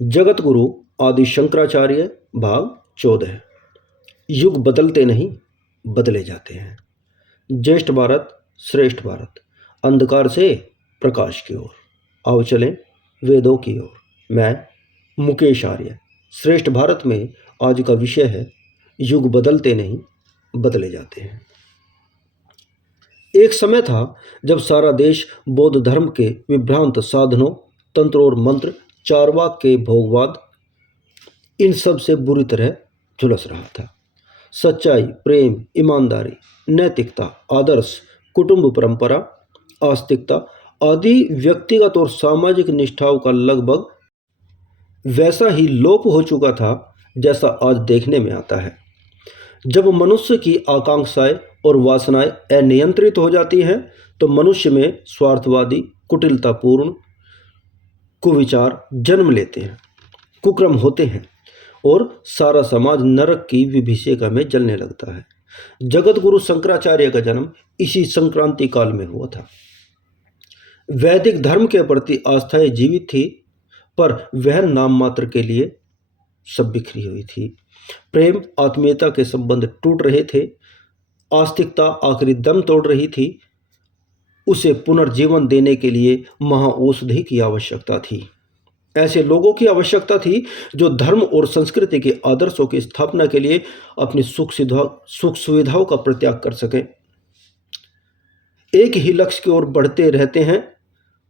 जगत गुरु आदि शंकराचार्य भाग 14। युग बदलते नहीं बदले जाते हैं। ज्येष्ठ भारत श्रेष्ठ भारत, अंधकार से प्रकाश की ओर आओ चलें वेदों की ओर। मैं मुकेश आर्य। श्रेष्ठ भारत में आज का विषय है युग बदलते नहीं बदले जाते हैं। एक समय था जब सारा देश बौद्ध धर्म के विभ्रांत साधनों, तंत्र और मंत्र, चारवाक के भोगवाद, इन सब से बुरी तरह झुलस रहा था। सच्चाई, प्रेम, ईमानदारी, नैतिकता, आदर्श, कुटुंब परंपरा, आस्तिकता आदि व्यक्तिगत और सामाजिक निष्ठाओं का लगभग वैसा ही लोप हो चुका था जैसा आज देखने में आता है। जब मनुष्य की आकांक्षाएं और वासनाएं अनियंत्रित हो जाती हैं तो मनुष्य में स्वार्थवादी, कुटिलतापूर्ण कुविचार जन्म लेते हैं, कुक्रम होते हैं और सारा समाज नरक की विभीषिका में जलने लगता है। जगत गुरु शंकराचार्य का जन्म इसी संक्रांति काल में हुआ था। वैदिक धर्म के प्रति आस्थाएं जीवित थी, पर वह नाम मात्र के लिए सब बिखरी हुई थी। प्रेम, आत्मीयता के संबंध टूट रहे थे। आस्तिकता आखिरी दम तोड़ रही थी। उसे पुनर्जीवन देने के लिए महाऔषधि की आवश्यकता थी। ऐसे लोगों की आवश्यकता थी जो धर्म और संस्कृति के आदर्शों की स्थापना के लिए अपनी सुख सुविधाओं का परित्याग कर सकें। एक ही लक्ष्य की ओर बढ़ते रहते हैं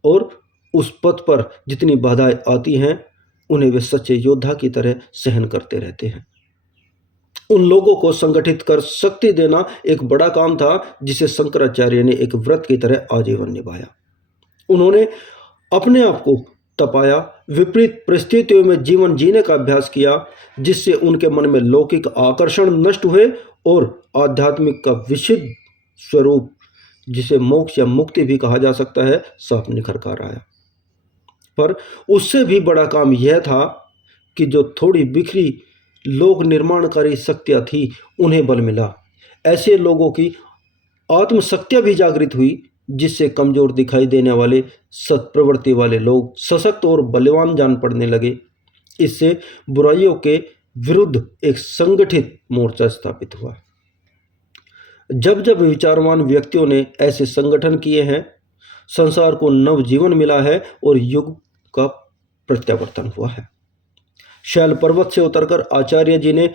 और उस पथ पर जितनी बाधाएं आती हैं उन्हें वे सच्चे योद्धा की तरह सहन करते रहते हैं। उन लोगों को संगठित कर शक्ति देना एक बड़ा काम था जिसे शंकराचार्य ने एक व्रत की तरह आजीवन निभाया। उन्होंने अपने आप को तपाया, विपरीत परिस्थितियों में जीवन जीने का अभ्यास किया, जिससे उनके मन में लौकिक आकर्षण नष्ट हुए और आध्यात्मिक का विशुद्ध स्वरूप, जिसे मोक्ष या मुक्ति भी कहा जा सकता है, साफ निखर कर आया। पर उससे भी बड़ा काम यह था कि जो थोड़ी बिखरी लोक निर्माणकारी शक्तियां थी उन्हें बल मिला। ऐसे लोगों की आत्मशक्तियां भी जागृत हुई, जिससे कमजोर दिखाई देने वाले सत्प्रवृत्ति वाले लोग सशक्त और बलवान जान पड़ने लगे। इससे बुराइयों के विरुद्ध एक संगठित मोर्चा स्थापित हुआ। जब जब विचारवान व्यक्तियों ने ऐसे संगठन किए हैं, संसार को नव जीवन मिला है और युग का प्रत्यावर्तन हुआ है। शैल पर्वत से उतरकर आचार्य जी ने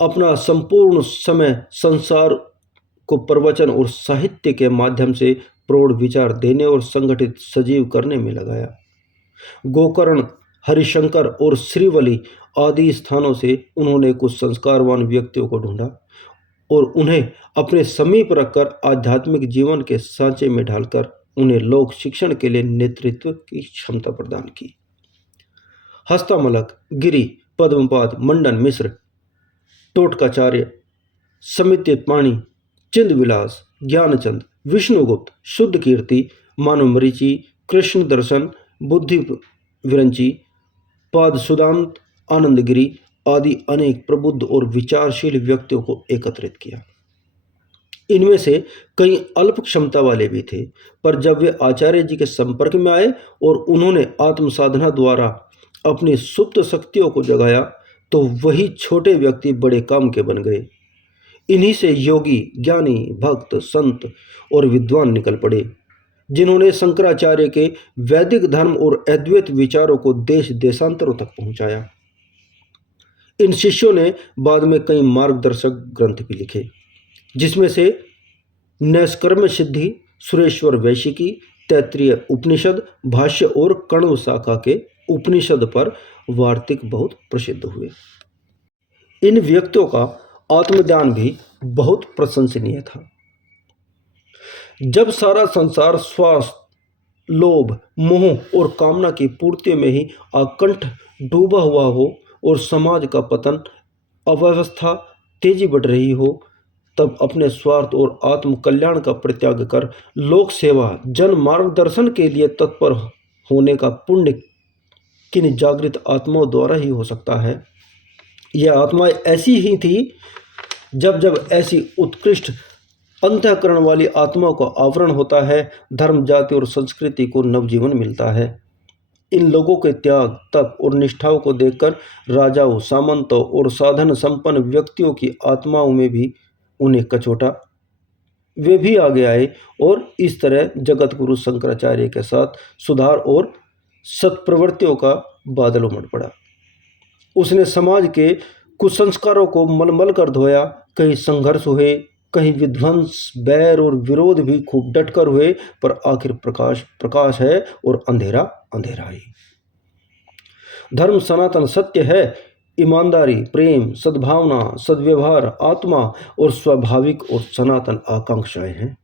अपना संपूर्ण समय संसार को प्रवचन और साहित्य के माध्यम से प्रौढ़ विचार देने और संगठित सजीव करने में लगाया। गोकर्ण, हरिशंकर और श्रीवली आदि स्थानों से उन्होंने कुछ संस्कारवान व्यक्तियों को ढूंढा और उन्हें अपने समीप रखकर आध्यात्मिक जीवन के सांचे में ढालकर उन्हें लोक शिक्षण के लिए नेतृत्व की क्षमता प्रदान की। हस्तामलक, गिरि, पद्मपाद, मंडन मिश्र, टोटकाचार्य, समित्यपाणि, चिंदविलास, ज्ञानचंद, विष्णुगुप्त, शुद्ध कीर्ति, मानवमरीचि, कृष्ण दर्शन, बुद्धि विरंची, पादसुदांत, आनंदगिरी आदि अनेक प्रबुद्ध और विचारशील व्यक्तियों को एकत्रित किया। इनमें से कई अल्प क्षमता वाले भी थे, पर जब वे आचार्य जी के संपर्क में आए और उन्होंने आत्म साधना द्वारा अपनी सुप्त शक्तियों को जगाया तो वही छोटे व्यक्ति बड़े काम के बन गए। इन्हीं से योगी, ज्ञानी, भक्त, संत और विद्वान निकल पड़े, जिन्होंने शंकराचार्य के वैदिक धर्म और अद्वैत विचारों को देश देशांतरों तक पहुंचाया। इन शिष्यों ने बाद में कई मार्गदर्शक ग्रंथ भी लिखे, जिसमें से नैष्कर्म सिद्धि, सुरेश्वर वैशिकी, तैत्रीय उपनिषद, भाष्य और कण्व शाखा के उपनिषद पर वार्तिक बहुत प्रसिद्ध हुए। इन व्यक्तियों का आत्मज्ञान भी बहुत प्रशंसनीय था। जब सारा संसार स्वार्थ, लोभ, मोह और कामना की पूर्ति में ही आकंठ डूबा हुआ हो और समाज का पतन, अव्यवस्था तेजी बढ़ रही हो, तब अपने स्वार्थ और आत्म कल्याण का परित्याग कर लोक सेवा, जन मार्गदर्शन के लिए तत्पर होने का पुण्य किन जागृत आत्माओं द्वारा ही हो सकता है। यह आत्माएं ऐसी ही थी। जब जब ऐसी उत्कृष्ट अंतःकरण वाली आत्माओं का आवरण होता है, धर्म, जाति और संस्कृति को नवजीवन मिलता है। इन लोगों के त्याग, तप और निष्ठाओं को देखकर राजाओं, सामंतों और साधन संपन्न व्यक्तियों की आत्माओं में भी उन्हें कचोटा। वे भी आगे आए और इस तरह जगत गुरु शंकराचार्य के साथ सुधार और सत्प्रवृत्तियों का बादल उमड़ पड़ा। उसने समाज के कुसंस्कारों को मलमल कर धोया। कहीं संघर्ष हुए, कहीं विध्वंस, बैर और विरोध भी खूब डटकर हुए, पर आखिर प्रकाश प्रकाश है और अंधेरा अंधेरा ही। धर्म सनातन सत्य है। ईमानदारी, प्रेम, सद्भावना, सद्व्यवहार, आत्मा और स्वाभाविक और सनातन आकांक्षाएं हैं।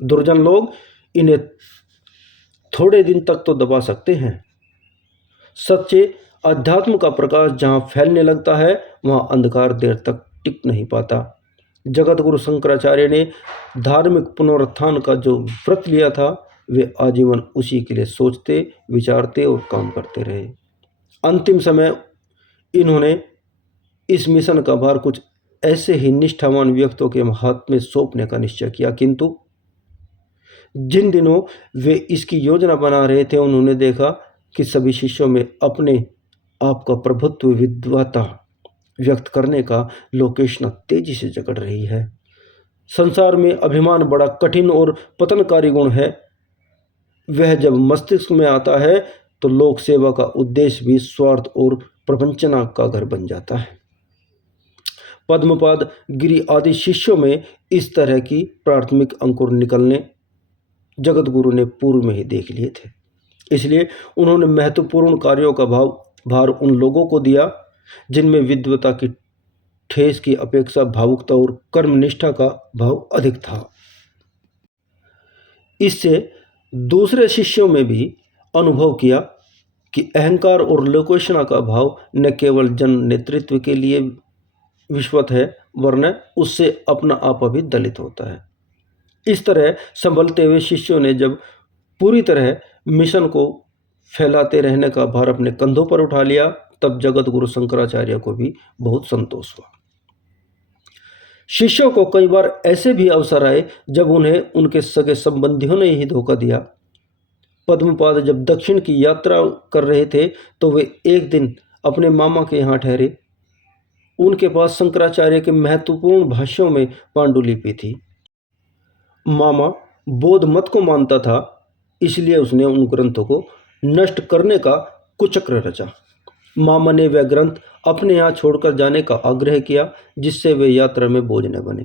दुर्जन लोग इन्हें थोड़े दिन तक तो दबा सकते हैं। सच्चे अध्यात्म का प्रकाश जहां फैलने लगता है, वहां अंधकार देर तक टिक नहीं पाता। जगत गुरु शंकराचार्य ने धार्मिक पुनरुत्थान का जो व्रत लिया था, वे आजीवन उसी के लिए सोचते, विचारते और काम करते रहे। अंतिम समय इन्होंने इस मिशन का भार कुछ ऐसे ही निष्ठावान व्यक्तियों के हाथ में सौंपने का निश्चय किया, किंतु जिन दिनों वे इसकी योजना बना रहे थे, उन्होंने देखा कि सभी शिष्यों में अपने आप का प्रभुत्व, विद्वता व्यक्त करने का लोकेशना तेजी से जकड़ रही है। संसार में अभिमान बड़ा कठिन और पतनकारी गुण है। वह जब मस्तिष्क में आता है तो लोक सेवा का उद्देश्य भी स्वार्थ और प्रवंचना का घर बन जाता है। पद्मपाद, गिरि आदि शिष्यों में इस तरह की प्राथमिक अंकुर निकलने जगत गुरु ने पूर्व में ही देख लिए थे। इसलिए उन्होंने महत्वपूर्ण कार्यों का भार उन लोगों को दिया जिनमें विद्वता की ठेस की अपेक्षा भावुकता और कर्मनिष्ठा का भाव अधिक था। इससे दूसरे शिष्यों में भी अनुभव किया कि अहंकार और लोकेशना का भाव न केवल जन नेतृत्व के लिए विश्वत है, वरन उससे अपना आपा भी दलित होता है। इस तरह संभलते हुए शिष्यों ने जब पूरी तरह मिशन को फैलाते रहने का भार अपने कंधों पर उठा लिया, तब जगत गुरु शंकराचार्य को भी बहुत संतोष हुआ। शिष्यों को कई बार ऐसे भी अवसर आए जब उन्हें उनके सगे संबंधियों ने ही धोखा दिया। पद्मपाद जब दक्षिण की यात्रा कर रहे थे तो वे एक दिन अपने मामा के यहाँ ठहरे। उनके पास शंकराचार्य के महत्वपूर्ण भाष्यों में पांडुलिपि थी। मामा बौद्ध मत को मानता था, इसलिए उसने उन ग्रंथों को नष्ट करने का कुचक्र रचा। मामा ने वह ग्रंथ अपने यहाँ छोड़कर जाने का आग्रह किया, जिससे वे यात्रा में बोझ न बने।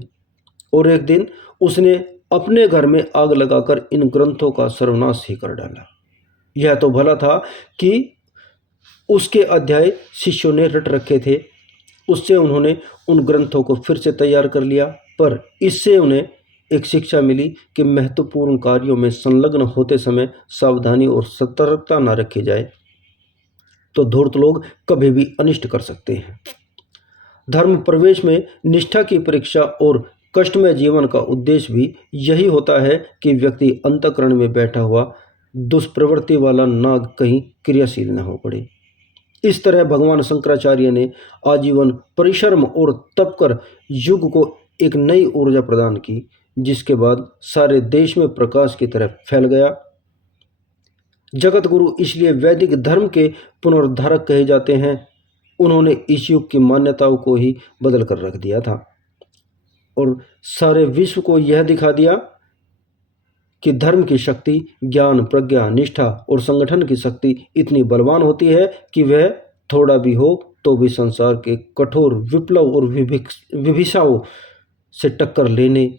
और एक दिन उसने अपने घर में आग लगाकर इन ग्रंथों का सर्वनाश ही कर डाला। यह तो भला था कि उसके अध्याय शिष्यों ने रट रखे थे, उससे उन्होंने उन ग्रंथों को फिर से तैयार कर लिया, पर इससे उन्हें एक शिक्षा मिली कि महत्वपूर्ण कार्यों में संलग्न होते समय सावधानी और सतर्कता न रखी जाए तो धूर्त लोग कभी भी अनिष्ट कर सकते हैं। धर्म प्रवेश में निष्ठा की परीक्षा और कष्टमय जीवन का उद्देश्य भी यही होता है कि व्यक्ति अंतःकरण में बैठा हुआ दुष्प्रवृत्ति वाला नाग कहीं क्रियाशील न हो पड़े। इस तरह भगवान शंकराचार्य ने आजीवन परिश्रम और तप कर युग को एक नई ऊर्जा प्रदान की, जिसके बाद सारे देश में प्रकाश की तरह फैल गया। जगत गुरु इसलिए वैदिक धर्म के पुनरुद्धारक कहे जाते हैं। उन्होंने इस युग की मान्यताओं को ही बदल कर रख दिया था और सारे विश्व को यह दिखा दिया कि धर्म की शक्ति, ज्ञान, प्रज्ञा, निष्ठा और संगठन की शक्ति इतनी बलवान होती है कि वह थोड़ा भी हो तो भी संसार के कठोर विप्लव और विभिषाओं से टक्कर लेने,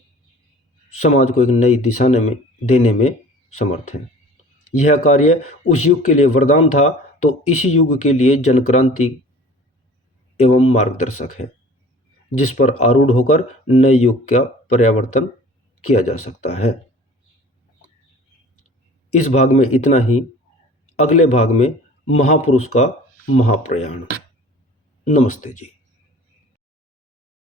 समाज को एक नई दिशा में देने में समर्थ है। यह कार्य उस युग के लिए वरदान था, तो इसी युग के लिए जनक्रांति एवं मार्गदर्शक है, जिस पर आरूढ़ होकर नए युग का परिवर्तन किया जा सकता है। इस भाग में इतना ही। अगले भाग में महापुरुष का महाप्रयाण। नमस्ते जी।